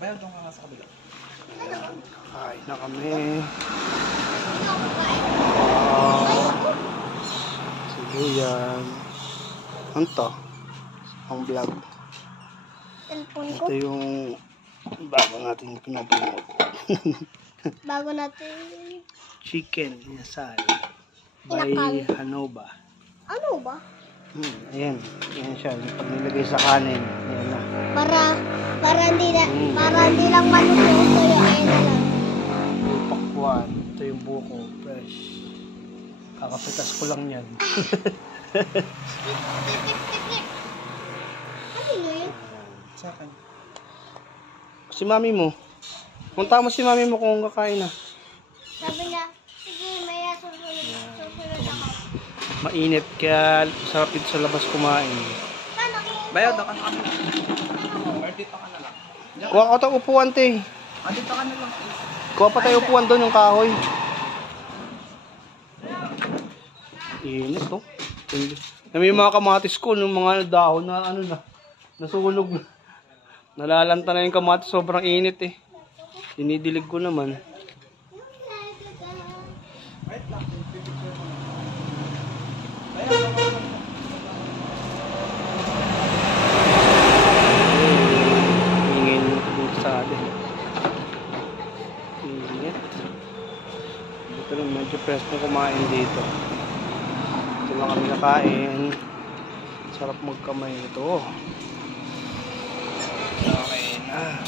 Bayaw doon ka nga sa kabila. Ayan, kain na kami. Sige yan. Ano to? Ang vlog. Ito yung bago natin pinapanood. Bago natin. Chicken inasal by Hanoba. Ano ba? Ayan. Ayan siya. Pag nilagay sa kanin, ayan na. Para hindi lang maluto. Ayan na lang. Yung pakwan. Ito yung buko. Fresh. Kakapitas ko lang yan. Ano yun? Sa akin. Si mami mo. Punta mo si mami mo kung kakain na. Sabi niya, sige, maya susunod ako. Mainit kaya sarap dito sa labas kumain. Bayaw doon ka na kabila. Or dito ka na lang. Kuha ka tayo upuan, te. Dito ka na lang. Kuha pa tayo upuan doon yung kahoy. Init, oh. Yung mga kamatis ko, yung mga dahon na ano na, nasunog na. Nalalanta na yung kamatis, sobrang init eh. Dinidilig ko naman. Wait lang. Ingin dito sa atin. Init. Dito lang medyo press na kumain dito. Ito lang kami nakain. Sarap magkamay ito. Okay na.